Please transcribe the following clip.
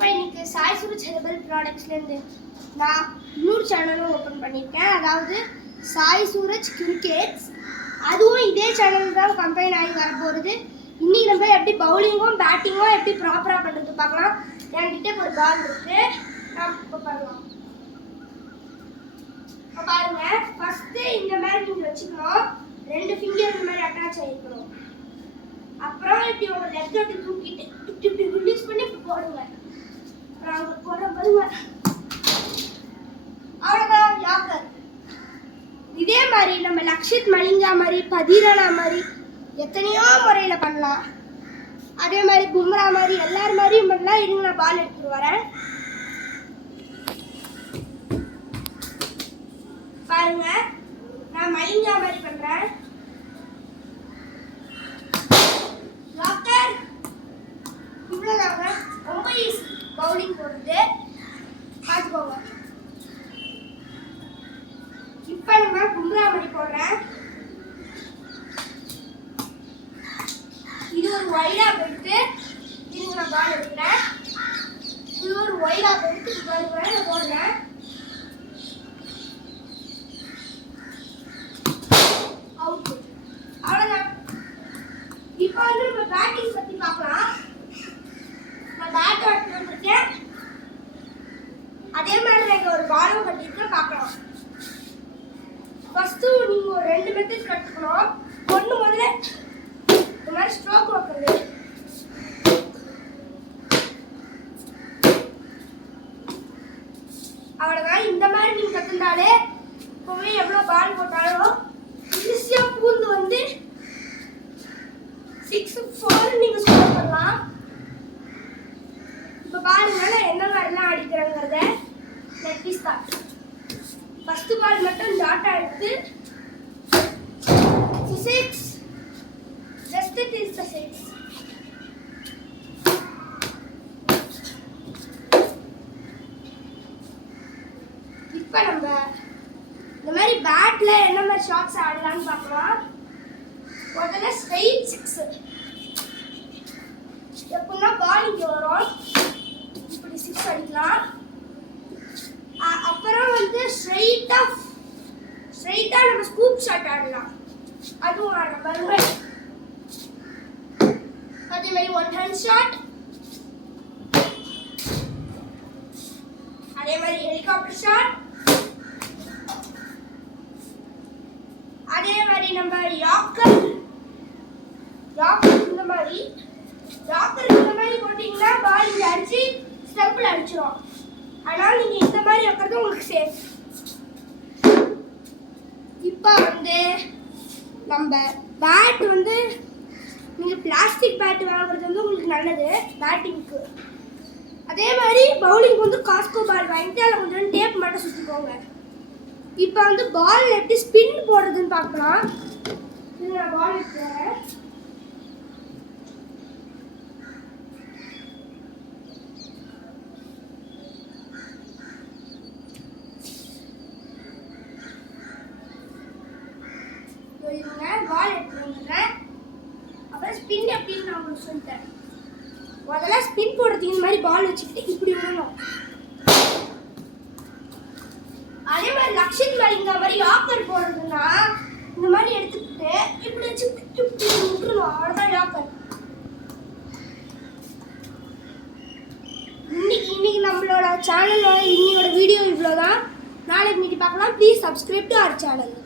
நம்ம இன்னைக்கு சாய் சூரஜ் ஹெர்பல் ப்ராடக்ட்ஸ்லேருந்து நான் இன்னொரு சேனலும் ஓப்பன் பண்ணியிருக்கேன். அதாவது சாய் சூரஜ் கிரிக்கெட்ஸ். அதுவும் இதே சேனல் தான் கம்பைன் ஆகி வரப்போகிறது. இன்னைக்கு நம்ம எப்படி பவுலிங்கும் பேட்டிங்கும் எப்படி ப்ராப்பராக பண்ணுறது பார்க்கலாம். என்கிட்ட ஒரு பால் இருக்குது, நான் இப்போ பண்ணலாம். இப்போ பாருங்க, ஃபஸ்ட்டு இந்த மாதிரி நீங்கள் வச்சுக்கணும். 2 ஃபிங்கர் இந்த மாதிரி அட்டாச் ஆகிருக்கணும். அப்புறம் இப்படி உங்கள் லெஃப்ட் அப்படி தூக்கிட்டு இப்படி ரிலீஸ் பண்ணி இப்படி போடுங்க. அப்புறம் அவங்க போட பாருங்க, அவ்வளோதான் யாக்கர். இதே மாதிரி நம்ம லக்ஷித் மலிங்கா மாதிரி பதிரானா மாதிரி எத்தனையோ முறையில் பண்ணலாம். அதே மாதிரி பும்ரா மாதிரி எல்லாரும் மாதிரியும் பண்ணலாம். இருங்க, நான் பால் எடுத்துட்டு வரேன். பாருங்க, நான் மலிங்கா மாதிரி பண்றேன். டாக்டர் இவ்வளோதாங்க, ரொம்ப ஈஸி பவுலிங் போடுறது. பார்த்துக்கோங்க. இப்போ நம்ம பும்ரா மாதிரி போடுறேன். இது ஒரு வைடா போயிட்டு இது நான் பால் எடுக்கிறேன். இது ஒரு வைடா போயிட்டு நான் போடுறேன். அவுட். அவ்வளோதான். இப்போ வந்து நம்ம பேட்டிங் பற்றி பார்க்கலாம். நான் பேட் எடுத்து வந்திருக்கேன். அதே மாதிரி நான் ஒரு பாலும் கட்டியிருக்கேன், பார்க்கலாம். ஃபஸ்ட்டு நீங்கள் ஒரு 2 மெத்தட் கற்றுக்கணும். ஒன்று முதல்ல இந்த மாதிரி ஸ்ட்ரோக் வைக்கிறது. அவ்வளோதான். இந்த மாதிரி நீங்கள் கற்றுந்தாலே இப்போவே எவ்வளோ பால் போட்டாலும் ஈஸியாக பூந்து வந்து 6-4 நீங்கள் ஸ்கோர் பண்ணலாம். இப்போ பாருங்க, நான் என்ன மாதிரிலாம் அடிக்கிறேங்கிறத. Let me start. First ball மட்டும் டாட்டா எடுத்து 6. Just it is the 6. இப்போ நம்ம இந்த மாதிரி பேட்ல என்ன மாதிரி ஷாட்ஸ் ஆடலாம்னு பார்க்கலாம். முதல்ல ஸ்ட்ரைட் 6. எப்படின்னா பால் இங்கே வரும், இப்படி 6 அடிக்கலாம். அப்புறம் வந்து ஸ்ட்ரைட்டாக நம்ம ஸ்கூப் ஷாட் ஆடலாம். அதுவும் ஆடலாம். பாருங்க, அதே மாதிரி 1 ஹேண்ட் ஷாட், அதே மாதிரி ஹெலிகாப்டர் ஷாட், அதே மாதிரி நம்ம யாக்கர் இந்த மாதிரி போட்டிங்கன்னா பால் இங்கே அடிச்சு ஸ்டெப்பில் அடிச்சிடும். அதனால் நீங்கள் இந்த மாதிரி வைக்கிறது உங்களுக்கு சேஃப். இப்போ வந்து நம்ம பேட் வந்து நீங்கள் பிளாஸ்டிக் பேட் வாங்குறது வந்து உங்களுக்கு நல்லது பேட்டிங்க்கு. அதே மாதிரி பவுலிங் வந்து காஸ்கோ பால் வாங்கிட்டு அதில் கொஞ்சம் டேப் மட்டும் சுற்றிக்கோங்க. இப்போ வந்து பால் எப்படி ஸ்பின் போடுறதுன்னு பார்க்கலாம். இது நான் பால் எடுத்துறேன். பால் எடுத்து வந்துடுறேன். அப்புறம் ஸ்பின் எப்படின்னு நான் உங்களுக்கு சொல்லித்தரேன். முதல்ல ஸ்பின் போடுறதுக்கு இந்த மாதிரி பால் வச்சுக்கிட்டு இப்படி விடணும். அதே மாதிரி லக்ஷித் மலிங்கா மாதிரி யாக்கர் போடுறதுன்னா இந்த மாதிரி எடுத்துக்கிட்டு இப்படி வச்சு விட்டுருணும். அவ்வளோதான் யாக்கர். இன்னைக்கு நம்மளோட சேனலோட இன்னையோட வீடியோ இவ்வளோதான். நாளைக்கு மீதி பார்க்கலாம். Please subscribe to our channel.